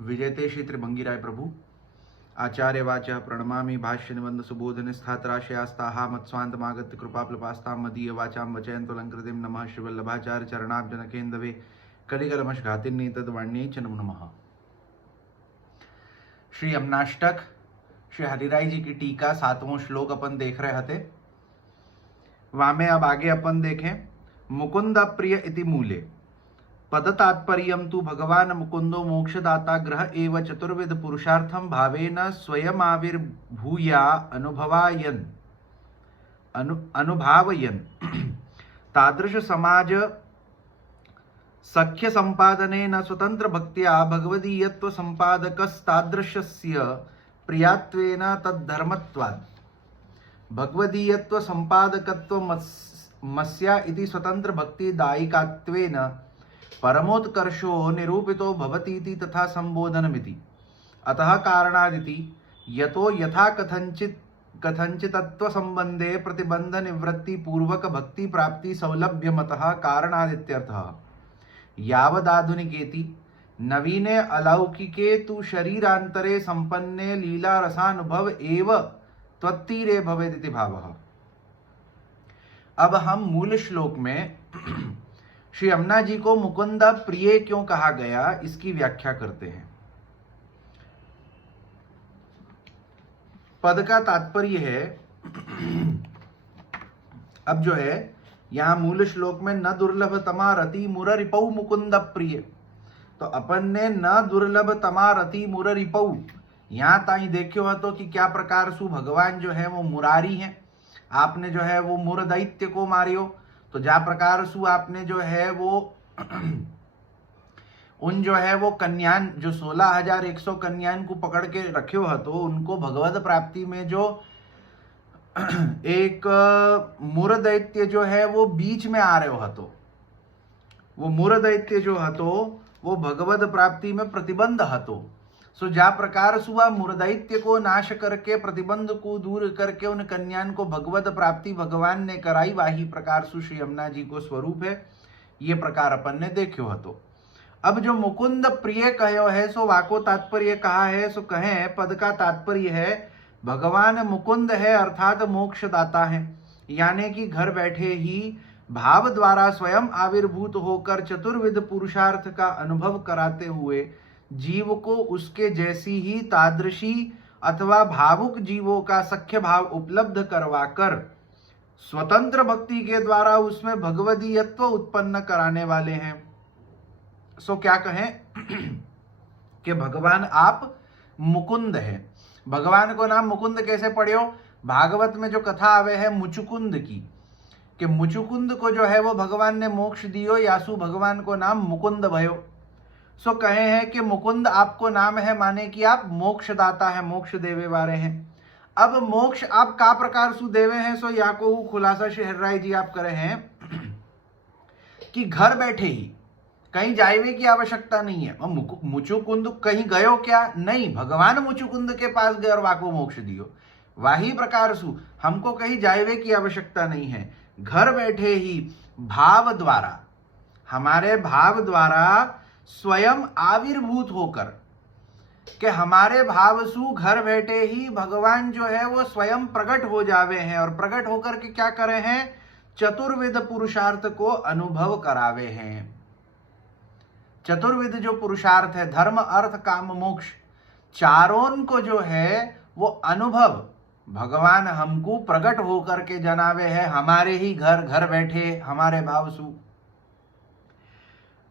विजयते श्री त्रिभंगिराय प्रभु आचार्य वाचा प्रणमामि भाष्य निबंध सुबोधन स्थात्राशयास्ताहा मत्स्वांतमागत्य कृपाप्लपास्तां मदीय वाचां वचयन्तोलंकृतिं नमः श्रीवल्लभाचार्य चरणाब्जनकेन्दवे कलिकलमशघातिन्नी तद्वाण्यै च नमो नमः। श्री यमुनाष्टक श्री हरिराय जी की टीका 7वां श्लोक अपन देख रहे थे। वहां में अब आगे अपन देखें मुकुंद प्रिय इति मूले पद तात्पर्यम तु भगवान मुकुंदो मोक्षदाता ग्रह एव चतुर्विध पुरुषार्थम भावेन स्वयमाविर्भूया अनुभावयन् तादृश समाज सख्य संपादनेन स्वतंत्र भक्त्या भगवदीयत्व संपादकस्तादृशस्य प्रियात्वेन तद्धर्मत्वात् भगवदीयत्व संपादकत्व मस्या इति स्वतंत्र भक्ति दायिकात्वेन परमोत्कर्षो निरूपितो भवतीति तथा संबोधनमिति। अतः कारणादिति यतो यथा कथंचितत्व संबंधे प्रतिबंध निवृत्ति पूर्वक भक्ति प्राप्ति सौलभ्यमतः कारणादित्यर्थः। यावदाधुनिकेति नवीने अलौकिके तु शरीरांतरे संपन्ने लीला रसानुभव एव त्वत्तीरे भवेदिति भावः। अब हम मूल श्लोक में श्री यमुना जी को मुकुंद प्रिय क्यों कहा गया इसकी व्याख्या करते हैं। पद का तात्पर्य है, अब जो है यहां मूल श्लोक में न दुर्लभ तमा रति मुररिपौ मुकुंद प्रिय, तो अपन ने न दुर्लभ तमा रति मुररिपौ यहां ताई देखियो हो तो कि क्या प्रकार सु भगवान जो है वो मुरारी हैं। आपने जो है वो मुर दैत्य को मारियो, तो जा प्रकार सु आपने जो है वो उन जो है वो कन्यान जो 16,100 कन्यान को पकड़ के रखे हो तो उनको भगवत प्राप्ति में जो एक मुर दैत्य जो है वो बीच में आ रहे हो तो वो मुर दैत्य जो हतो वो भगवत प्राप्ति में प्रतिबंध हतो। सो जा प्रकार सुआ मुरदैत्य को नाश करके प्रतिबंध को दूर करके उन कन्यान को भगवत प्राप्ति भगवान ने कराई, वाही प्रकार सु श्री यमुना जी को स्वरूप है। ये प्रकार अपन ने देखो हतो। अब जो मुकुंद प्रिय कहो है सो वाको तात्पर्य कहा है, सो कहे पद का तात्पर्य है भगवान मुकुंद है अर्थात मोक्षदाता है, यानी कि घर बैठे ही भाव द्वारा स्वयं आविर्भूत होकर चतुर्विध पुरुषार्थ का अनुभव कराते हुए जीव को उसके जैसी ही तादृशी अथवा भावुक जीवों का सख्य भाव उपलब्ध करवाकर स्वतंत्र भक्ति के द्वारा उसमें भगवदीयत्व उत्पन्न कराने वाले हैं। सो क्या कहें कि भगवान आप मुकुंद है। भगवान को नाम मुकुंद कैसे पढ़ियो? भागवत में जो कथा आवे है मुचुकुंद की, कि मुचुकुंद को जो है वो भगवान ने मोक्ष दियो, यासु भगवान को नाम मुकुंद भयो। सो कहे हैं कि मुकुंद आपको नाम है माने कि आप मोक्षदाता है, मोक्ष देवे वाले हैं। अब मोक्ष आप का प्रकार सु देवे हैं, सो या को खुलासा श्री हरिराय जी आप करे हैं कि घर बैठे ही कहीं जाइवे की आवश्यकता नहीं है। मुचुकुंद कहीं गयो क्या? नहीं, भगवान मुचुकुंद के पास गए और वाको मोक्ष दियो। वाही प्रकार सु हमको कहीं जाइवे की आवश्यकता नहीं है। घर बैठे ही भाव द्वारा, हमारे भाव द्वारा स्वयं आविर्भूत होकर कि हमारे भावसु घर बैठे ही भगवान जो है वो स्वयं प्रकट हो जावे हैं और प्रकट होकर के क्या करे हैं? चतुर्विध पुरुषार्थ को अनुभव करावे हैं। चतुर्विध जो पुरुषार्थ है धर्म अर्थ काम मोक्ष, चारों को जो है वो अनुभव भगवान हमको प्रकट होकर के जनावे है हमारे ही घर बैठे हमारे भावसु।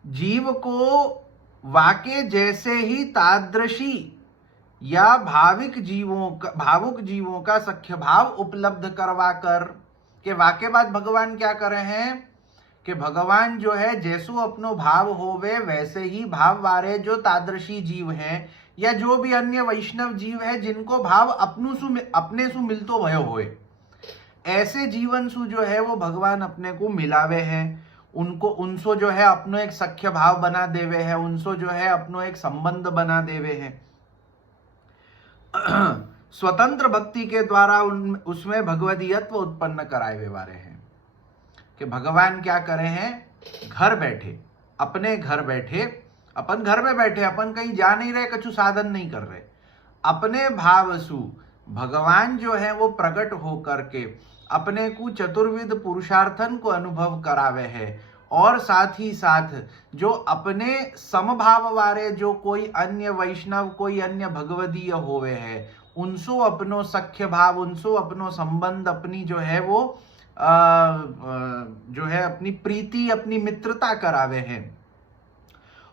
जीव को वाके जैसे ही तादृशी या भावुक जीवों का सख्य भाव उपलब्ध करवा कर के वाके बाद भगवान क्या करे हैं कि भगवान जो है जैसो अपनो भाव होवे वैसे ही भाव वारे जो तादृशी जीव हैं या जो भी अन्य वैष्णव जीव है जिनको भाव अपने सु मिलतो भयो होए, ऐसे जीवन सु जो है वो भगवान अपने को मिलावे हैं। उनसो जो है अपनो एक सख्य भाव बना देवे है, उनसो जो है अपनो एक संबंध बना देवे है। स्वतंत्र भक्ति के द्वारा उसमें भगवदीयत्व उत्पन्न कराए वाले हैं कि भगवान क्या करे हैं, घर बैठे अपने घर बैठे अपन घर में बैठे, अपन कहीं जा नहीं रहे, कछु साधन नहीं कर रहे, अपने भावसु भगवान जो है वो प्रकट हो करके अपने को चतुर्विध पुरुषार्थन को अनुभव करावे है। और साथ ही साथ जो अपने समभाव वाले जो कोई अन्य वैष्णव, कोई अन्य भगवदीय होवे है, उनसो अपनो सख्य भाव, उनसो अपनो संबंध, अपनी जो है वो जो है अपनी प्रीति, अपनी मित्रता करावे हैं।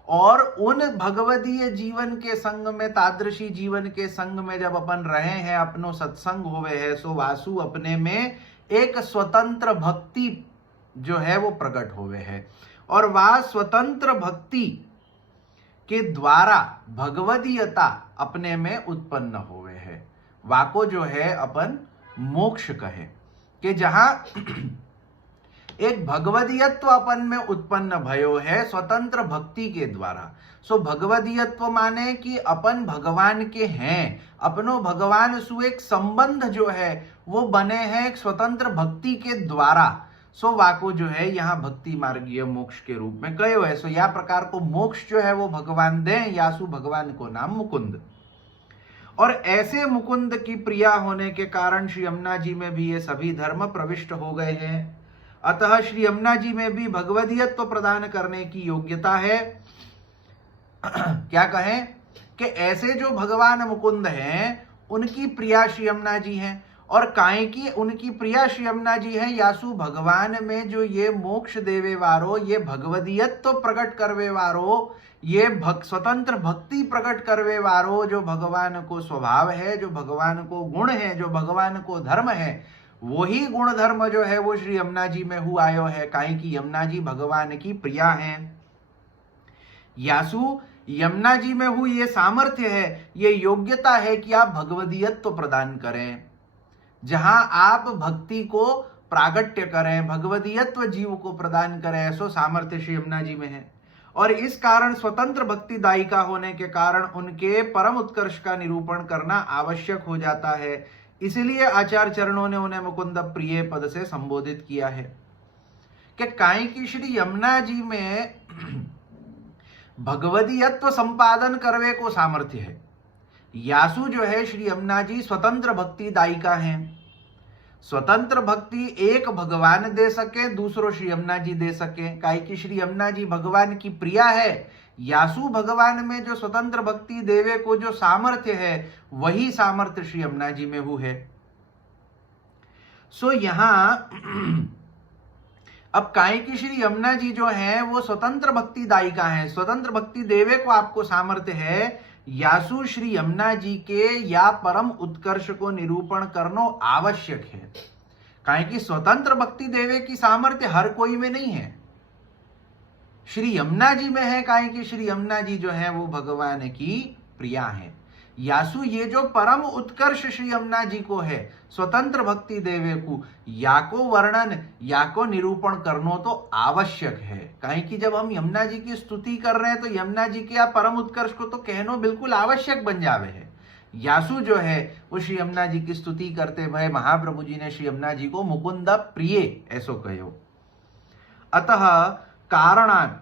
और उन भगवदीय जीवन के संग में, तादृशी जीवन के संग में जब अपन रहे हैं, अपनो सत्संग होवे है, सो वासु अपने में एक स्वतंत्र भक्ति जो है वो प्रकट होवे है। और वह स्वतंत्र भक्ति के द्वारा भगवदीयता अपने में उत्पन्न होवे है। वाको जो है अपन मोक्ष कहे, कि जहां एक भगवदीयत्व अपन में उत्पन्न भयो है स्वतंत्र भक्ति के द्वारा। सो भगवदीयत्व माने कि अपन भगवान के हैं, अपनो भगवान सु एक संबंध जो है वो बने हैं एक स्वतंत्र भक्ति के द्वारा। सो वाको जो है यहाँ भक्ति मार्गीय मोक्ष के रूप में कहो है। सो या प्रकार को मोक्ष जो है वो भगवान दें, यासु भगवान को नाम मुकुंद। और ऐसे मुकुंद की प्रिया होने के कारण श्री यमुना जी में भी ये सभी धर्म प्रविष्ट हो गए हैं। अतः श्री यमुना जी में भी भगवदीयत्व प्रदान करने की योग्यता है। क्या कहें कि ऐसे जो भगवान मुकुंद हैं उनकी प्रिया श्री यमुना जी हैं। और काहे की उनकी प्रिया श्री यमुना जी हैं, यासु भगवान में जो ये मोक्ष देवे वारो, ये भगवदीयत्व प्रकट करवे वारो, ये स्वतंत्र भक्ति प्रकट करवे वारो, जो भगवान को स्वभाव है, जो भगवान को गुण है, जो भगवान को धर्म है, वही गुण धर्म जो है वो श्री यमुना जी में हु आयो है। काहे की यमुना जी भगवान की प्रिया हैं। यासु यमुना जी में हु ये सामर्थ्य है, ये योग्यता है कि आप भगवदीयत्व प्रदान करें, जहां आप भक्ति को प्रागट्य करें, भगवदीयत्व जीव को प्रदान करें, ऐसो सामर्थ्य श्री यमुना जी में है। और इस कारण स्वतंत्र भक्ति दायिका होने के कारण उनके परम उत्कर्ष का निरूपण करना आवश्यक हो जाता है। इसलिए आचार्य चरणों ने उन्हें मुकुंद प्रिय पद से संबोधित किया है। कि काई की श्री यमुना जी में भगवदीयत्व संपादन करवे को सामर्थ्य है। यासु जो है श्री यमुना जी स्वतंत्र भक्ति दायिका हैं। स्वतंत्र भक्ति एक भगवान दे सके, दूसरो श्री यमुना जी दे सके। काहे की श्री यमुना जी भगवान की प्रिया है। यासु भगवान में जो स्वतंत्र भक्ति देवे को जो सामर्थ्य है, वही सामर्थ्य श्री यमुना जी में वो है। सो यहां अब काहे की श्री यमुना जी जो है वो स्वतंत्र भक्ति दायिका है, स्वतंत्र भक्ति देवे को आपको सामर्थ्य है। यासु श्री यमुना जी के या परम उत्कर्ष को निरूपण करना आवश्यक है। काहे कि स्वतंत्र भक्ति देवे की सामर्थ्य हर कोई में नहीं है, श्री यमुना जी में है। काहे कि श्री यमुना जी जो है वो भगवान की प्रिया है। यासु ये जो परम उत्कर्ष श्री यमुना जी को है, स्वतंत्र भक्ति देवे को, या को वर्णन या को निरूपण करना तो आवश्यक है। काहे कि जब हम यमुना जी की स्तुति कर रहे हैं तो यमुना जी के या परम उत्कर्ष को तो कहना बिल्कुल आवश्यक बन जावे है। यासु जो है वो श्री यमुना जी की स्तुति करते भय महाप्रभु जी ने श्री यमुना जी को मुकुंद प्रिय ऐसो कहो। अतः कारणान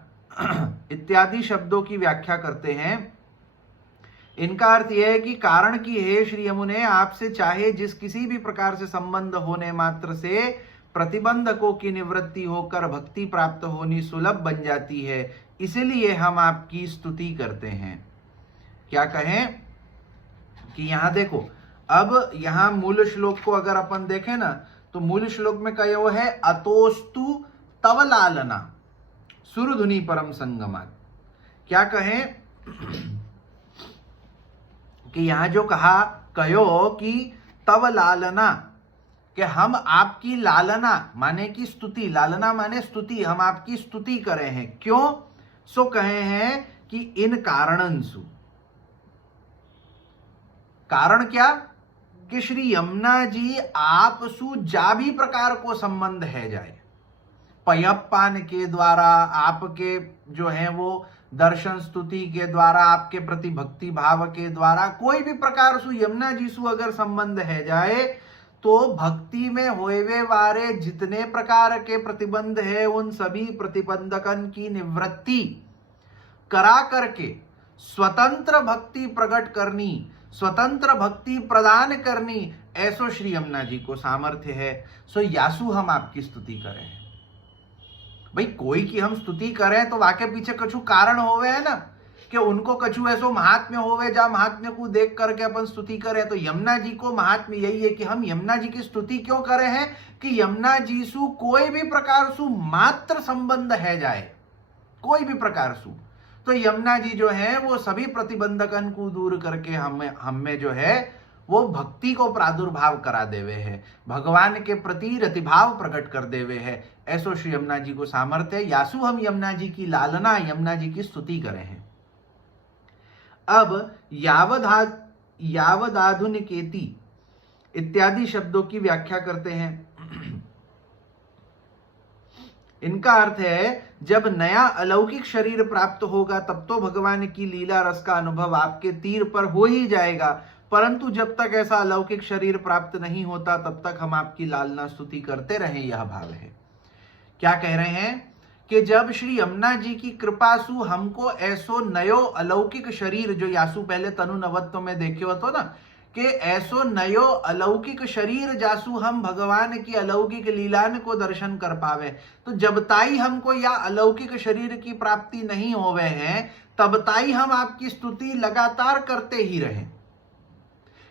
इत्यादि शब्दों की व्याख्या करते हैं। इनका अर्थ यह है कि कारण की हे श्री यमुने, आपसे चाहे जिस किसी भी प्रकार से संबंध होने मात्र से प्रतिबंधकों की निवृत्ति होकर भक्ति प्राप्त होनी सुलभ बन जाती है, इसलिए हम आपकी स्तुति करते हैं। क्या कहें कि यहां देखो, अब यहां मूल श्लोक को अगर अपन देखें ना तो मूल श्लोक में कहो है अतोस्तु तव लालना सुरधुनि परम संगमात। क्या कहें कि यहां जो कहा कहो कि तव लालना, कि हम आपकी लालना माने की स्तुति, लालना माने स्तुति, हम आपकी स्तुति करे हैं। क्यों? सो कहे हैं कि इन कारणंसु, कारण क्या कि श्री यमुना जी आप सु जा भी प्रकार को संबंध है जाए, पयप्पान के द्वारा, आपके जो है वो दर्शन स्तुति के द्वारा, आपके प्रति भक्ति भाव के द्वारा, कोई भी प्रकार सु यमुना जी सु अगर संबंध है जाए तो भक्ति में होवे वारे जितने प्रकार के प्रतिबंध है उन सभी प्रतिबंधकन की निवृत्ति करा करके स्वतंत्र भक्ति प्रकट करनी, स्वतंत्र भक्ति प्रदान करनी, ऐसो श्री यमुना जी को सामर्थ्य है। सो यासु हम आपकी स्तुति करें। भाई कोई की हम स्तुति करें तो वाके पीछे कछु कारण होवे है ना, कि उनको कछु ऐसो महात्म्य होवे, जा महात्म्य को देख करके अपन स्तुति करें। तो यमुना जी को महात्म्य यही है कि हम यमुना जी की स्तुति क्यों करें हैं कि यमुना जी सु कोई भी प्रकार सु मात्र संबंध है जाए, कोई भी प्रकार सु, तो यमुना जी जो है वो सभी प्रतिबंधकन को दूर करके हमें जो है वो भक्ति को प्रादुर्भाव करा देवे है, भगवान के प्रति रतिभाव प्रकट कर देवे है। ऐसो श्री यमुना जी को सामर्थ्य। यासु हम यमुना जी की लालना, यमुना जी की स्तुति करें हैं। अब यावदाधुनिकेति इत्यादि शब्दों की व्याख्या करते हैं। इनका अर्थ है जब नया अलौकिक शरीर प्राप्त होगा तब तो भगवान की लीला रस का अनुभव आपके तीर पर हो ही जाएगा, परंतु जब तक ऐसा अलौकिक शरीर प्राप्त नहीं होता तब तक हम आपकी लालना स्तुति करते रहें, यह भाव है। क्या कह रहे हैं कि जब श्री यमुना जी की कृपा सु हमको ऐसो नयो अलौकिक शरीर, जो यासु पहले तनु नवत्व में देखे हो तो ना, कि ऐसो नयो अलौकिक शरीर जासु हम भगवान की अलौकिक लीलान को दर्शन कर पावे, तो जब ताई हमको या अलौकिक शरीर की प्राप्ति नहीं होवे हैं तब ताई हम आपकी स्तुति लगातार करते ही रहें।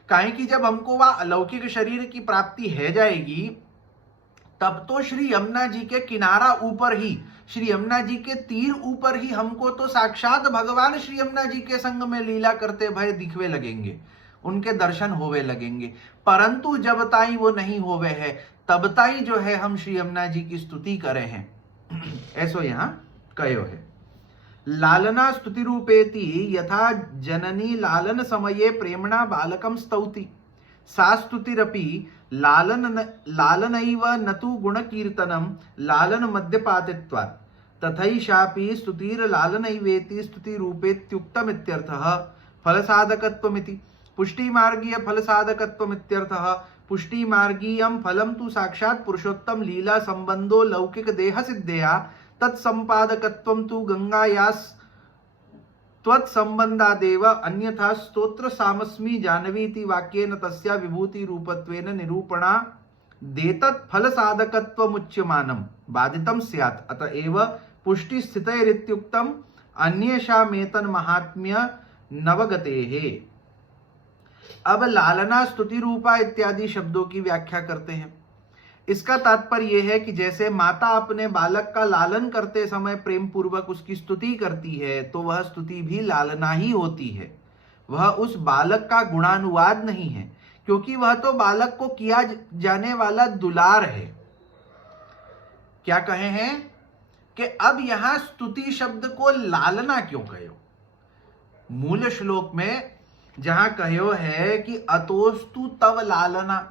काहे कि जब हमको वह अलौकिक शरीर की प्राप्ति है जाएगी तब तो श्री यमुना जी के किनारा ऊपर ही, श्री यमुना जी के तीर ऊपर ही हमको तो साक्षात भगवान श्री यमुना जी के संग में लीला करते भय दिखवे लगेंगे, उनके दर्शन होवे लगेंगे। परंतु जब ताई वो नहीं होवे है तब ताई जो है हम श्री यमुना जी की स्तुति करे हैं। ऐसो यहां कयो है। लालना स्तुति रूपेति यथा जननी लालन समये प्रेमणा बालकम स्तौति, सा स्तुतिरपि लालनैव नतु गुणकीर्तनम लालन मद्यपातित्वात्, तथैषापि स्तुतिर लालनैवेति स्तुति रूपेत्युक्तमित्यर्थः। फलसाधकत्वमिति पुष्टिमार्गीय फलसाधकत्वमित्यर्थः। पुष्टिमार्गीयं फलं तु साक्षात् पुरुषोत्तम लीला संबंधो लौकिक देह सिद्धया, तत्संपादकत्वं तु गंगायास त्वत्संबंधादेव, अन्यथा स्तोत्र सामस्मि जानवीति वाक्येन तस्या विभूति रूपत्वेन निरूपणा देतत् फल साधकत्वमुच्यमानं बाधितं स्यात्, अतएव पुष्टि स्थितैरित्युक्तम् अन्येषामेतन् महात्म्य नवगतेः। अब लालना स्तुति रूपा इत्यादि शब्दों की व्याख्या करते हैं। इसका तात्पर्य यह है कि जैसे माता अपने बालक का लालन करते समय प्रेम पूर्वक उसकी स्तुति करती है तो वह स्तुति भी लालना ही होती है, वह उस बालक का गुणानुवाद नहीं है, क्योंकि वह तो बालक को किया जाने वाला दुलार है। क्या कहे हैं कि अब यहां स्तुति शब्द को लालना क्यों कहो? मूल श्लोक में जहां कहो है कि अतोस्तु तव लालना,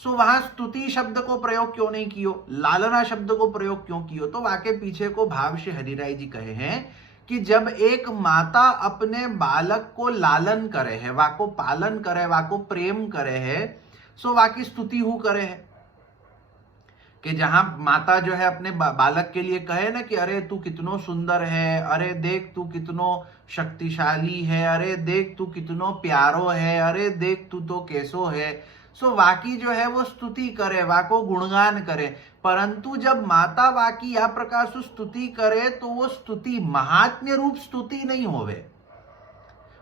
सो वहां स्तुति शब्द को प्रयोग क्यों नहीं कियो, लालना शब्द को प्रयोग क्यों कियो? तो वाके पीछे को भाव से हरिराय जी कहे हैं कि जब एक माता अपने बालक को लालन करे है, वाको पालन करे, वाको प्रेम करे है, सो वाकी स्तुति हु करे है। कि जहां माता जो है अपने बालक के लिए कहे ना कि अरे तू कितनो सुंदर है, अरे देख तू कितनो शक्तिशाली है, अरे देख तू कितनो प्यारो है, अरे देख तू तो कैसो है, सो वाकी जो है वो स्तुति करे, वाको गुणगान करे। परंतु जब माता वाकी या प्रकार से स्तुति करे तो वो स्तुति महात्म्य रूप स्तुति नहीं होवे,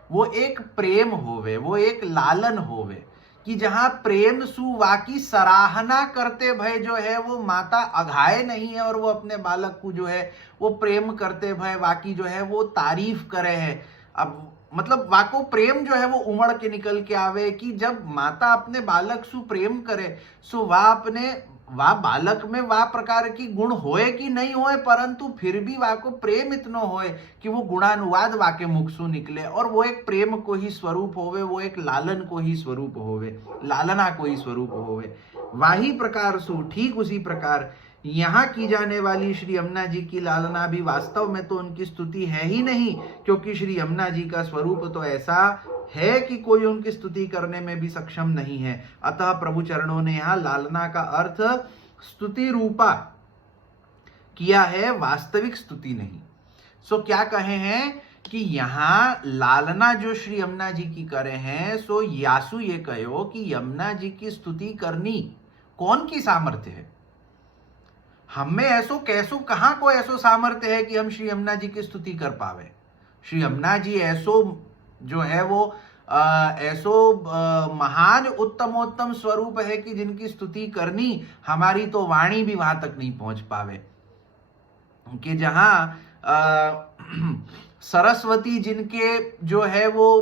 वो एक प्रेम होवे, वो एक लालन होवे, कि जहां प्रेम सु वाकी सराहना करते भय जो है वो माता अघाए नहीं है और वो अपने बालक को जो है वो प्रेम करते भय वाकी जो है वो तारीफ करे है। अब मतलब वाको प्रेम जो है वो उमड़ के निकल के आवे कि जब माता अपने बालक सु प्रेम करे सो वाह बालक में वाह प्रकार की गुण होए कि नहीं होए, परंतु फिर भी वाको प्रेम इतनो होए कि वो गुणानुवाद वाके मुख सु निकले, और वो एक प्रेम को ही स्वरूप होवे, वो एक लालन को ही स्वरूप होवे, लालना को ही स्वरूप होवे। वाही प्रकार सु ठीक उसी प्रकार यहाँ की जाने वाली श्री यमुना जी की लालना भी वास्तव में तो उनकी स्तुति है ही नहीं, क्योंकि श्री यमुना जी का स्वरूप तो ऐसा है कि कोई उनकी स्तुति करने में भी सक्षम नहीं है। अतः प्रभु चरणों ने यहाँ लालना का अर्थ स्तुति रूपा किया है, वास्तविक स्तुति नहीं। सो क्या कहे हैं कि यहाँ लालना जो श्री यमुना जी की करे हैं, सो यासु ये कहो कि यमुना जी की स्तुति करनी कौन की सामर्थ्य है? हमें ऐसो कैसो कहां को ऐसो सामर्थ्य है कि हम श्री यमुना जी की स्तुति कर पावे? श्री यमुना जी ऐसो जो है वो ऐसो महान उत्तमोत्तम स्वरूप है कि जिनकी स्तुति करनी हमारी तो वाणी भी वहां तक नहीं पहुंच पावे। कि जहां सरस्वती जिनके जो है वो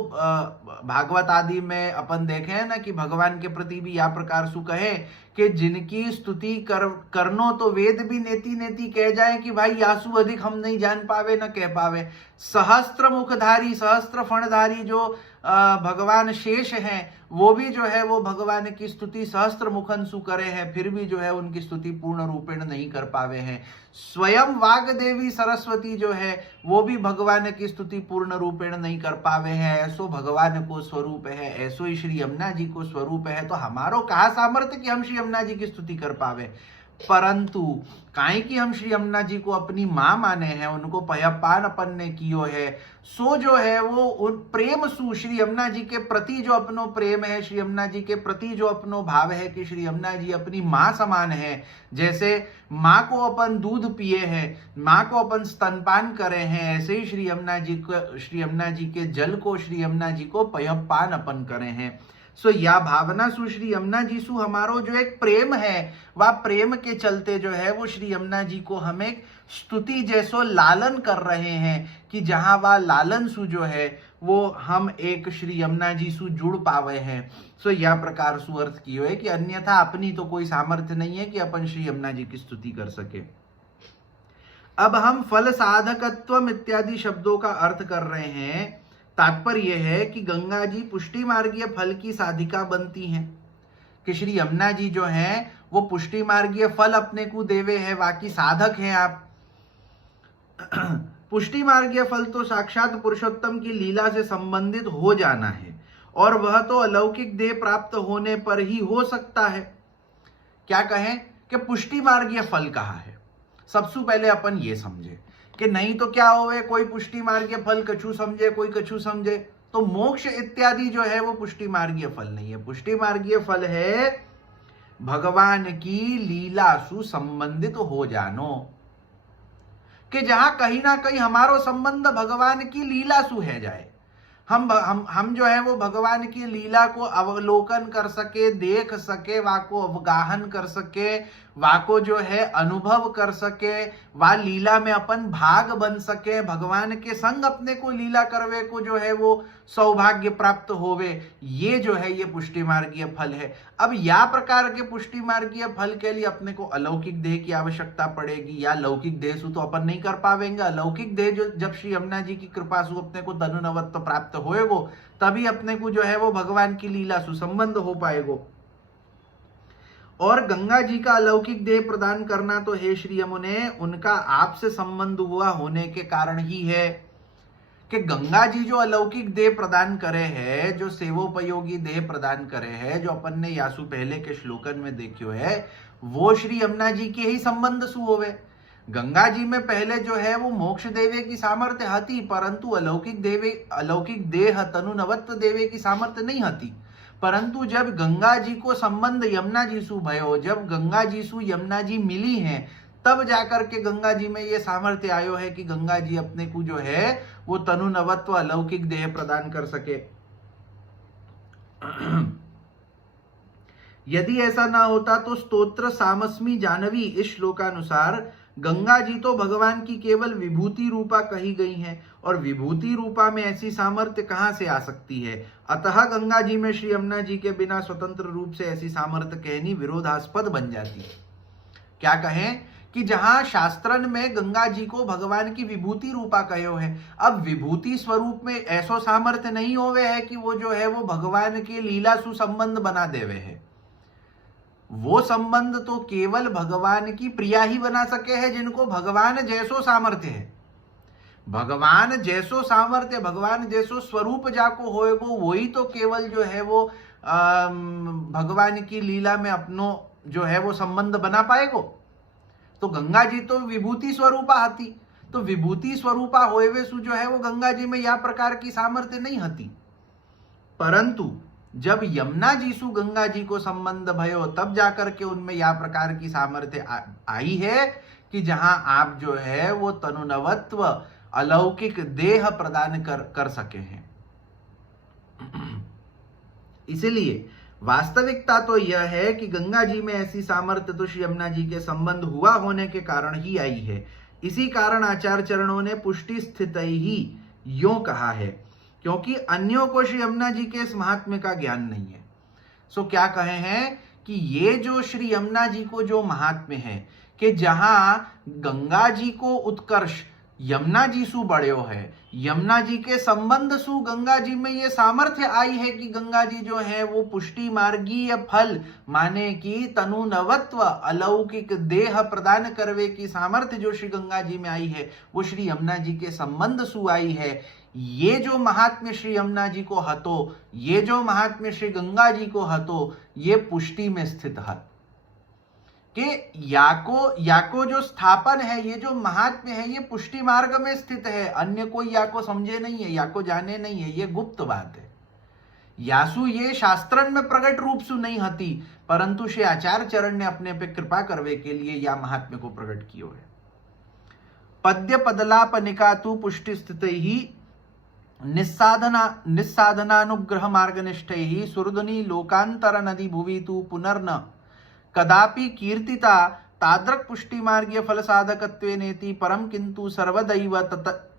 भागवत आदि में अपन देखे हैं ना कि भगवान के प्रति भी या प्रकार सु कहे कि जिनकी स्तुति करनो तो वेद भी नेति नेति कह जाए कि भाई यासु अधिक हम नहीं जान पावे न कह पावे। सहस्त्र मुखधारी सहस्त्र फणधारी जो भगवान शेष हैं वो भी जो है वो भगवान की स्तुति सहस्त्र मुखन सु करे हैं, फिर भी जो है उनकी स्तुति पूर्ण रूपेण नहीं कर पावे हैं। स्वयं वाग देवी सरस्वती जो है वो भी भगवान की स्तुति पूर्ण रूपेण नहीं कर पावे हैं। ऐसो भगवान को स्वरूप है, ऐसो ही श्री यमुना जी को स्वरूप है। तो हमारो कहा सामर्थ्य कि हम श्री यमुना जी की स्तुति कर पावे? परंतु काहे कि हम श्री यमुना जी को अपनी मां माने हैं, उनको पयपान अपन ने कियो है, सो जो है वो उन प्रेम सु श्री यमुना जी के प्रति जो अपनो प्रेम है, श्री यमुना जी के प्रति जो अपनो भाव है कि श्री यमुना जी अपनी मां समान है। जैसे मां को अपन दूध पिए हैं, मां को अपन स्तनपान करे हैं, ऐसे ही श्री यमुना जी के जल को श्री यमुना जी को पयपान अपन करे हैं। सो या भावना सु श्री यमुना जी सु हमारो जो एक प्रेम है, वह प्रेम के चलते जो है वो श्री यमुना जी को हम एक स्तुति जैसो लालन कर रहे हैं कि जहां वह लालन सु जो है वो हम एक श्री यमुना जी सु जुड़ पावे हैं। सो यह प्रकार सु अर्थ कियो है कि अन्यथा अपनी तो कोई सामर्थ्य नहीं है कि अपन श्री यमुना जी की स्तुति कर सके। अब हम फल साधकत्व इत्यादि शब्दों का अर्थ कर रहे हैं। तात्पर्य यह है कि गंगा जी पुष्टि मार्गीय फल की साधिका बनती हैं, कि श्री यमुना जी जो हैं वो पुष्टि मार्गीय फल अपने को देवे है, बाकी साधक हैं आप। पुष्टि मार्गीय फल तो साक्षात पुरुषोत्तम की लीला से संबंधित हो जाना है, और वह तो अलौकिक देह प्राप्त होने पर ही हो सकता है। क्या कहें कि पुष्टि मार्गीय फल कहा है? सबसे पहले अपन ये समझे कि नहीं तो क्या होवे, कोई पुष्टि मार्गीय फल कछु समझे, कोई कछु समझे, तो मोक्ष इत्यादि जो है वो पुष्टि मार्गीय फल नहीं है। पुष्टि मार्गीय फल है भगवान की लीला सु संबंधित हो जानो, कि जहां कहीं ना कहीं हमारो संबंध भगवान की लीला सु है जाए। हम जो है वो भगवान की लीला को अवलोकन कर सके, देख सके, वाको अवगाहन कर सके, वाको जो है अनुभव कर सके, वा लीला में अपन भाग बन सके, भगवान के संग अपने को लीला करवे को जो है वो सौभाग्य प्राप्त होवे। ये जो है ये पुष्टि मार्गीय फल है। अब या प्रकार के पुष्टि मार्गीय फल के लिए अपने को अलौकिक देह की आवश्यकता पड़ेगी, या लौकिक देह सु तो अपन नहीं कर पावेंगे। अलौकिक देह जो जब श्री यमुना जी की कृपा सु अपने को तनुनवत्व प्राप्त होएगो, तभी अपने को जो है वो भगवान की लीला सु संबंध हो पाएगो। और गंगा जी का अलौकिक देह प्रदान करना तो हे श्री यमुने उनका आपसे संबंध हुआ होने के कारण ही है, कि गंगा जी जो अलौकिक देह प्रदान करे है, जो सेवोपयोगी देह प्रदान करे है, जो अपन ने यासु पहले के श्लोकन में देखियो है, वो श्री यमुना जी के ही संबंध सु होवे। गंगा जी में पहले जो है वो मोक्ष देवे की सामर्थ्य हती, परंतु अलौकिक देह तनुनवत्व देवे की सामर्थ्य नहीं हती। परंतु जब गंगा जी को संबंध यमुना जी सु भयो, जब गंगा जी सु यमुना जी मिली हैं, तब जाकर के गंगा जी में ये सामर्थ्य आयो है कि गंगा जी अपने को जो है वो तनुनवत्व अलौकिक देह प्रदान कर सके। यदि ऐसा ना होता तो स्तोत्र सामस्मी जानवी इस श्लोकानुसार गंगा जी तो भगवान की केवल विभूति रूपा कही गई हैं, और विभूति रूपा में ऐसी सामर्थ्य कहां से आ सकती है। अतः गंगा जी में श्री यमुना जी के बिना स्वतंत्र रूप से ऐसी सामर्थ्य कहनी विरोधास्पद बन जाती है। क्या कहें कि जहां शास्त्रन में गंगा जी को भगवान की विभूति रूपा कहो है, अब विभूति स्वरूप में ऐसो सामर्थ्य नहीं होवे है कि वो जो है वो भगवान के लीला सुसंबंध बना देवे है। वो संबंध तो केवल भगवान की प्रिया ही बना सके है, जिनको भगवान जैसो सामर्थ्य है। भगवान जैसो सामर्थ्य, भगवान जैसो स्वरूप जाको होएगो, वही तो केवल जो है वो भगवान की लीला में अपनो जो है वो संबंध बना पाएगो। तो गंगा जी तो विभूति स्वरूपा हती, तो विभूति स्वरूपा होएवे सु जो है वो गंगा जी में या प्रकार की सामर्थ्य नहीं हती। परंतु जब यमुना जी सु गंगा जी को संबंध भयो तब जाकर के उनमें या प्रकार की सामर्थ्य आई है कि जहां आप जो है वो तनुनवत्व अलौकिक देह प्रदान कर सके हैं। इसलिए वास्तविकता तो यह है कि गंगा जी में ऐसी सामर्थ्य तो श्री यमुना जी के संबंध हुआ होने के कारण ही आई है। इसी कारण आचार्य चरणों ने पुष्टि स्थित ही यों कहा है, क्योंकि अन्यों को श्री यमुना जी के इस महात्म्य का ज्ञान नहीं है। सो क्या कहे हैं कि ये जो श्री यमुना जी को जो महात्म्य है कि जहां गंगा जी को उत्कर्ष यमुना जी सु बड़े है, यमुना जी के संबंध सु गंगा जी में ये सामर्थ्य आई है कि गंगा जी जो है वो पुष्टि मार्गीय फल माने कि तनुनवत्व अलौकिक देह प्रदान करवे की सामर्थ्य जो श्री गंगा जी में आई है वो श्री यमुना जी के संबंध सु आई है। ये जो महात्म्य श्री यमुना जी को हतो, ये जो महात्म्य श्री गंगा जी को हतो, ये पुष्टि में स्थित है कि याको जो स्थापन है, ये जो महात्म्य है, ये पुष्टि मार्ग में स्थित है। अन्य कोई याको समझे नहीं है, याको जाने नहीं है, ये गुप्त बात है। यासु ये शास्त्रन में प्रकट रूप सु नहीं हती, परंतु श्री आचार्य चरण ने अपने पे कृपा करवे के लिए या महात्म्य को प्रकट कियो है। पद्य पदलापनिका तु पुष्टि स्थित ही निस्साधनानुग्रह मार्गनिष्ठ ही सुहृदनी लोकांतर नदी भुवि तु पुनर्न कदापि कीर्तिता तादृक् पुष्टि मार्गीय फल साधकत्वेनेति परम किंतु सर्वदैव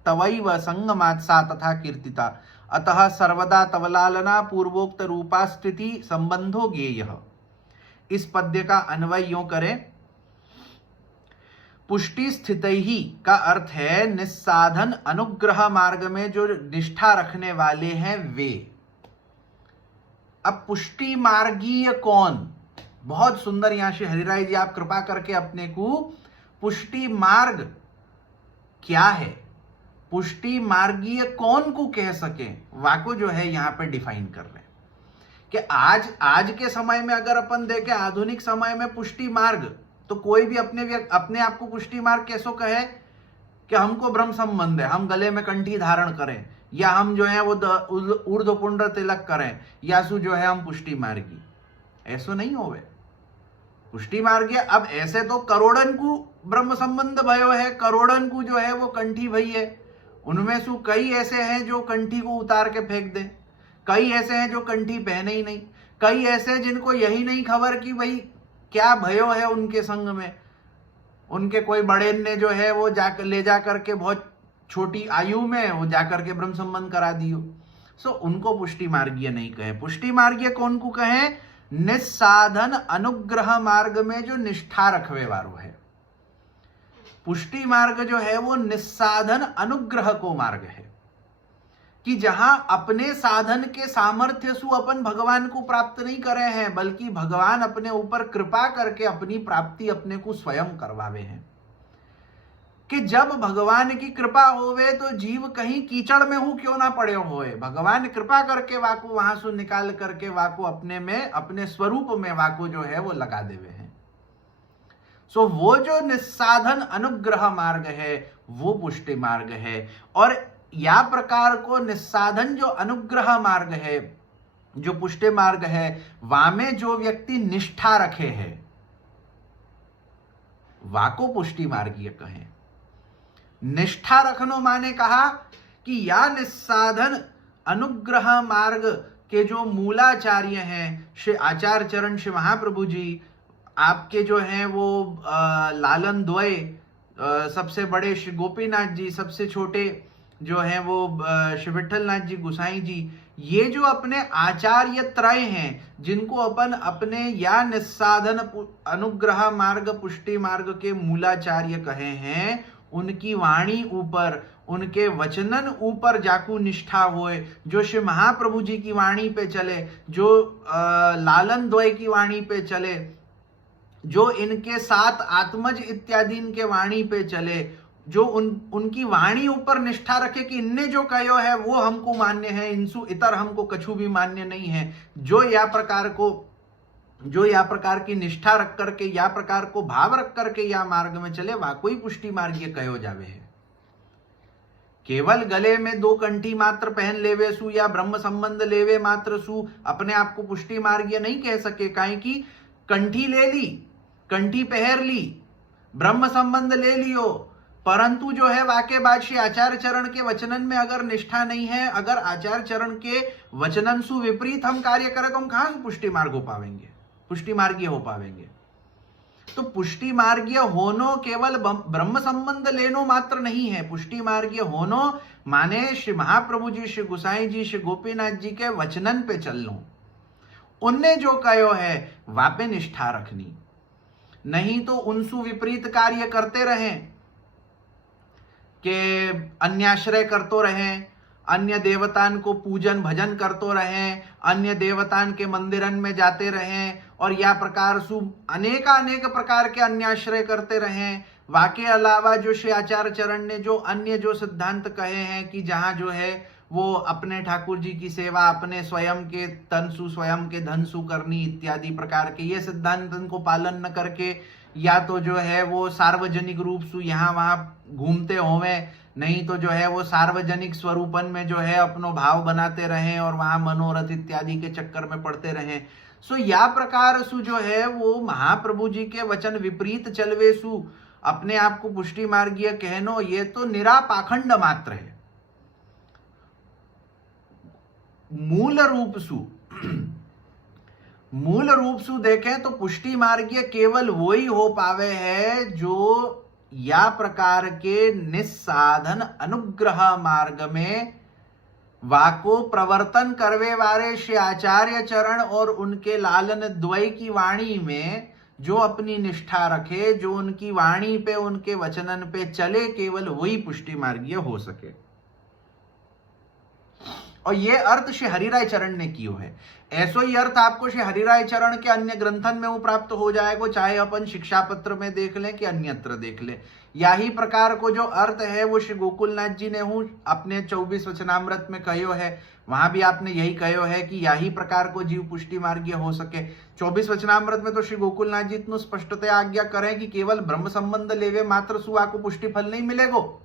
तवैव संगमात् सा तथा कीर्तिता। अतः सर्वदा तवलालना पूर्वोक्त रूपा स्थिति संबंधो ज्ञेयः। इस पद्य का अन्वय यों करें, पुष्टि स्थित ही का अर्थ है निस्साधन अनुग्रह मार्ग में जो निष्ठा रखने वाले हैं वे। अब पुष्टि मार्गीय कौन, बहुत सुंदर यहां से हरिराय जी आप कृपा करके अपने को पुष्टि मार्ग क्या है, पुष्टि मार्गीय कौन को कह सके, वाको जो है यहां पे डिफाइन कर रहे हैं कि आज के समय में अगर अपन देखें आधुनिक समय में पुष्टि मार्ग, तो कोई भी अपने आप को पुष्टि मार्ग कैसो कहे कि हमको ब्रह्म संबंध है, हम गले में कंठी धारण करें, या हम जो है वो ऊर्ध्वपुंड्र तिलक करें, या सु जो है हम पुष्टि मार्गी, ऐसो नहीं होवे। पुष्टि मार्ग अब ऐसे तो करोड़न को ब्रह्म संबंध भयो है, करोड़न को जो है वो कंठी भई है, उनमें से कई ऐसे हैं जो कंठी को उतार के फेंक दे, कई ऐसे हैं जो कंठी पहने ही नहीं, कई ऐसे जिनको यही नहीं खबर कि भाई क्या भयो है उनके संग में, उनके कोई बड़े ने जो है वो ले जा करके बहुत छोटी आयु में वो जाकर के ब्रह्म संबंध करा दियो। सो उनको पुष्टि मार्गीय नहीं कहे। पुष्टि मार्गीय कौन को कहे, निस्साधन अनुग्रह मार्ग में जो निष्ठा रखवे वारो है। पुष्टि मार्ग जो है वो निस्साधन अनुग्रह को मार्ग है कि जहां अपने साधन के सामर्थ्य से अपन भगवान को प्राप्त नहीं करे हैं, बल्कि भगवान अपने ऊपर कृपा करके अपनी प्राप्ति अपने को स्वयं करवावे हैं। कि जब भगवान की कृपा होवे तो जीव कहीं कीचड़ में हूं क्यों ना पड़े होए, भगवान कृपा करके वाको वहां से निकाल करके वाको अपने में अपने स्वरूप में वाको जो है वो लगा देवे हैं। सो वो जो निस्साधन अनुग्रह मार्ग है वो पुष्टि मार्ग है। और या प्रकार को निस्साधन जो अनुग्रह मार्ग है, जो पुष्टि मार्ग है, वामे जो व्यक्ति निष्ठा रखे है वाको पुष्टि मार्गीय कहें। निष्ठा रखनो माने कहा कि या निस्साधन अनुग्रह मार्ग के जो मूलाचार्य हैं श्री आचार्य चरण श्री महाप्रभु जी, आपके जो हैं वो लालन द्वय, सबसे बड़े श्री गोपीनाथ जी, सबसे छोटे जो हैं वो श्री विठलनाथ जी गोसाई जी, ये जो अपने आचार्य त्रय हैं जिनको अपन अपने या निस्साधन अनुग्रह मार्ग पुष्टि मार्ग के मूलाचार्य कहे हैं, उनकी वाणी ऊपर, उनके वचनन ऊपर जाकू निष्ठा होए, जो श्री महाप्रभु जी की वाणी पे चले, जो लालन द्वय की वाणी पे चले, जो इनके साथ आत्मज इत्यादि इनके वाणी पे चले, जो उनकी वाणी ऊपर निष्ठा रखे कि इनने जो कहो है वो हमको मान्य है, इनसु इतर हमको कछु भी मान्य नहीं है, जो या प्रकार की निष्ठा रख करके या प्रकार को भाव रख करके या मार्ग में चले, वाको ही पुष्टि मार्गीय कहो जावे है। केवल गले में 2 कंठी मात्र पहन लेवे सु या ब्रह्म संबंध लेवे मात्र सु अपने आप को पुष्टि मार्गीय नहीं कह सके। काहे कि कंठी ले ली, कंठी पहर ली, ब्रह्म संबंध ले लियो, परंतु जो है वाक्य बाद श्री आचार्य चरण के वचनन में अगर निष्ठा नहीं है, अगर आचार्य चरण के वचनन सु विपरीत हम कार्य करें तो हम कहां से पुष्टि मार्ग हो पावेंगे, पुष्टि मार्गीय हो पावेंगे। तो पुष्टि मार्गीय होनो केवल ब्रह्म संबंध लेनो मात्र नहीं है। पुष्टि मार्गीय होनो माने श्री महाप्रभु जी, श्री गुसाई जी, श्री गोपीनाथ जी के वचनन पे चलनो, उनने जो कहो है वापे निष्ठा रखनी, नहीं तो उनसु विपरीत कार्य करते रहें के अन्याश्रय करतो रहें, अन्य देवतान को पूजन भजन करतो रहें, अन्य देवतान के मंदिरन में जाते रहें और या प्रकार सु अनेक प्रकार के अन्याश्रय करते रहें। वाके अलावा जो श्री आचार्य चरण ने जो अन्य जो सिद्धांत कहे हैं कि जहां जो है वो अपने ठाकुर जी की सेवा अपने स्वयं के तन सु स्वयं के धन सु करनी इत्यादि प्रकार के ये सिद्धांत को पालन न करके या तो जो है वो सार्वजनिक रूप से यहाँ वहां घूमते होवे, नहीं तो जो है वो सार्वजनिक स्वरूपन में जो है अपनो भाव बनाते रहें और वहां मनोरथ इत्यादि के चक्कर में पड़ते रहें। सो या प्रकार सु जो है वो महाप्रभु जी के वचन विपरीत चलवे सु अपने आप को पुष्टि मार्गीय कहनो, ये तो निरा पाखंड मात्र है। मूल रूप सु देखें तो पुष्टि मार्गीय केवल वही हो पावे है जो या प्रकार के निस्साधन अनुग्रह मार्ग में वाको प्रवर्तन करवे वाले श्री आचार्य चरण और उनके लालन द्वय की वाणी में जो अपनी निष्ठा रखे, जो उनकी वाणी पे उनके वचनन पे चले, केवल वही पुष्टि मार्गीय हो सके। और ये अर्थ श्री हरिराय चरण ने कियो है। ऐसो ही अर्थ आपको श्री हरिराय चरण के अन्य ग्रंथन में वो प्राप्त हो जाएगा, चाहे अपन शिक्षा पत्र में देख लें कि अन्यत्र देख लें। यही प्रकार को जो अर्थ है वो श्री गोकुलनाथ जी ने हूं अपने 24 वचनामृत में कहो है, वहां भी आपने यही कहो है कि यही प्रकार को जीव पुष्टि मार्गीय हो सके। 24 वचनामृत में तो श्री गोकुलनाथ जी इतनु स्पष्टतया आज्ञा करें कि केवल ब्रह्म संबंध लेवे मात्र सुआ को पुष्टि फल नहीं मिलेगो।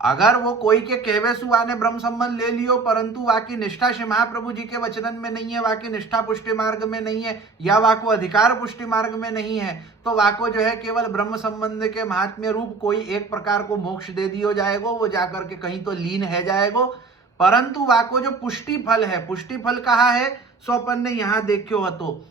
अगर वो कोई के कहवे सुआ ने ब्रह्म संबंध ले लियो परंतु वाकी निष्ठा श्री महाप्रभु जी के वचनन में नहीं है, वाकी निष्ठा पुष्टि मार्ग में नहीं है या वाको अधिकार पुष्टि मार्ग में नहीं है, तो वाको जो है केवल ब्रह्म संबंध के महात्म्य रूप कोई एक प्रकार को मोक्ष दे दियो जाएगो, वो जाकर के कहीं तो लीन है जाएगो। परंतु वाको जो पुष्टि फल है, पुष्टि फल कहा है सो अपन ने यहां देखो हतो,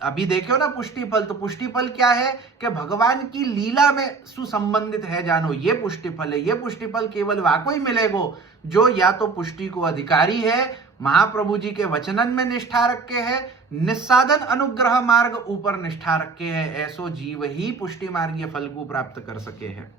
अभी देखो ना पुष्टि फल, तो पुष्टि फल क्या है कि भगवान की लीला में सुसंबंधित है जानो, ये पुष्टि फल है। ये पुष्टि फल केवल वाको ही मिलेगो जो या तो पुष्टि को अधिकारी है, महाप्रभु जी के वचनन में निष्ठा रखे है, निस्साधन अनुग्रह मार्ग ऊपर निष्ठा रखे है, ऐसो जीव ही पुष्टि मार्गीय फल को प्राप्त कर सके है।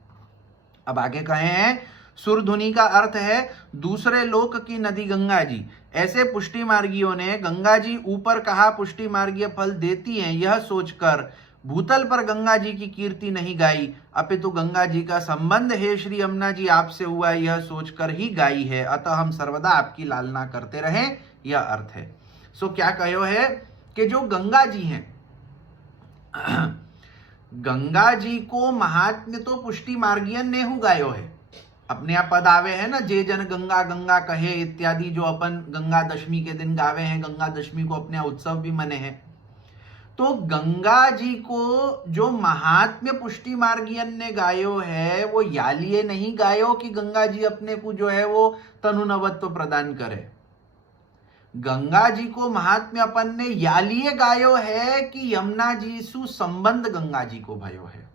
अब आगे कहे हैं सुरधुनी का अर्थ है दूसरे लोक की नदी गंगा जी। ऐसे पुष्टि मार्गियों ने गंगा जी ऊपर कहा पुष्टि मार्गीय फल देती हैं, यह सोचकर भूतल पर गंगा जी की कीर्ति नहीं गाई, अपितु गंगा जी का संबंध है श्री यमुना जी आपसे हुआ यह सोचकर ही गाई है, अतः हम सर्वदा आपकी लालना करते रहें, यह अर्थ है। सो क्या कहो है कि जो गंगा जी हैं गंगा जी को महात्म्य तो पुष्टि मार्गियन ने हु गायो है। अपने आप पद आवे है ना, जे जन गंगा गंगा कहे इत्यादि, जो अपन गंगा दशमी के दिन गावे हैं, गंगा दशमी को अपने उत्सव भी मने हैं। तो गंगा जी को जो महात्म्य पुष्टि मार्गियन ने गायो है वो यालिए नहीं गायो कि गंगा जी अपने को जो है वो तनुनवत्व प्रदान करे। गंगा जी को महात्म्य अपन ने यालिए गायो है कि यमुना जी सु संबंध गंगा जी को भयो है।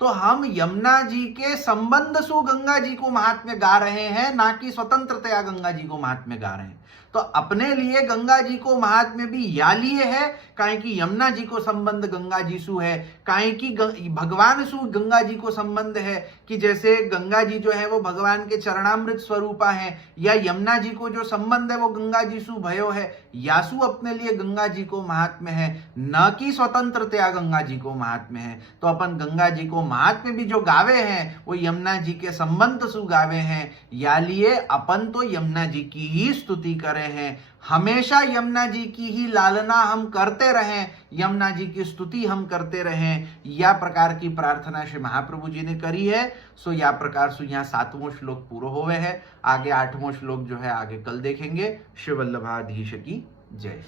तो हम यमुना जी के संबंध सु गंगा जी को महात्म्य गा रहे हैं, ना कि स्वतंत्रतया गंगा जी को महात्म्य गा रहे हैं। तो अपने लिए गंगा जी को महात्म्य भी या लिए है, काहे कि यमुना जी को संबंध गंगा जी सु है, काहे कि भगवान सु गंगा जी को संबंध है, कि जैसे गंगा जी जो है वो भगवान के चरणामृत स्वरूपा है, या यमुना जी को जो संबंध है वो गंगा जी सु भयो है। यासु अपने लिए गंगा जी को महात्म्य है, न कि स्वतंत्रतया गंगा जी को महात्म्य है। तो अपन गंगा जी को महात्म्य भी जो गावे हैं वो यमुना जी के संबंध सु गावे हैं। या लिए अपन तो यमुना जी की ही स्तुति करे हैं, हमेशा यमुना जी की ही लालना हम करते रहें, यमुना जी की स्तुति हम करते रहें, या प्रकार की प्रार्थना श्री महाप्रभु जी ने करी है। सो या प्रकार से यहाँ 7वां श्लोक पूरा हुए है। आगे 8वां श्लोक जो है आगे कल देखेंगे। शिव वल्लभाधीश की जय।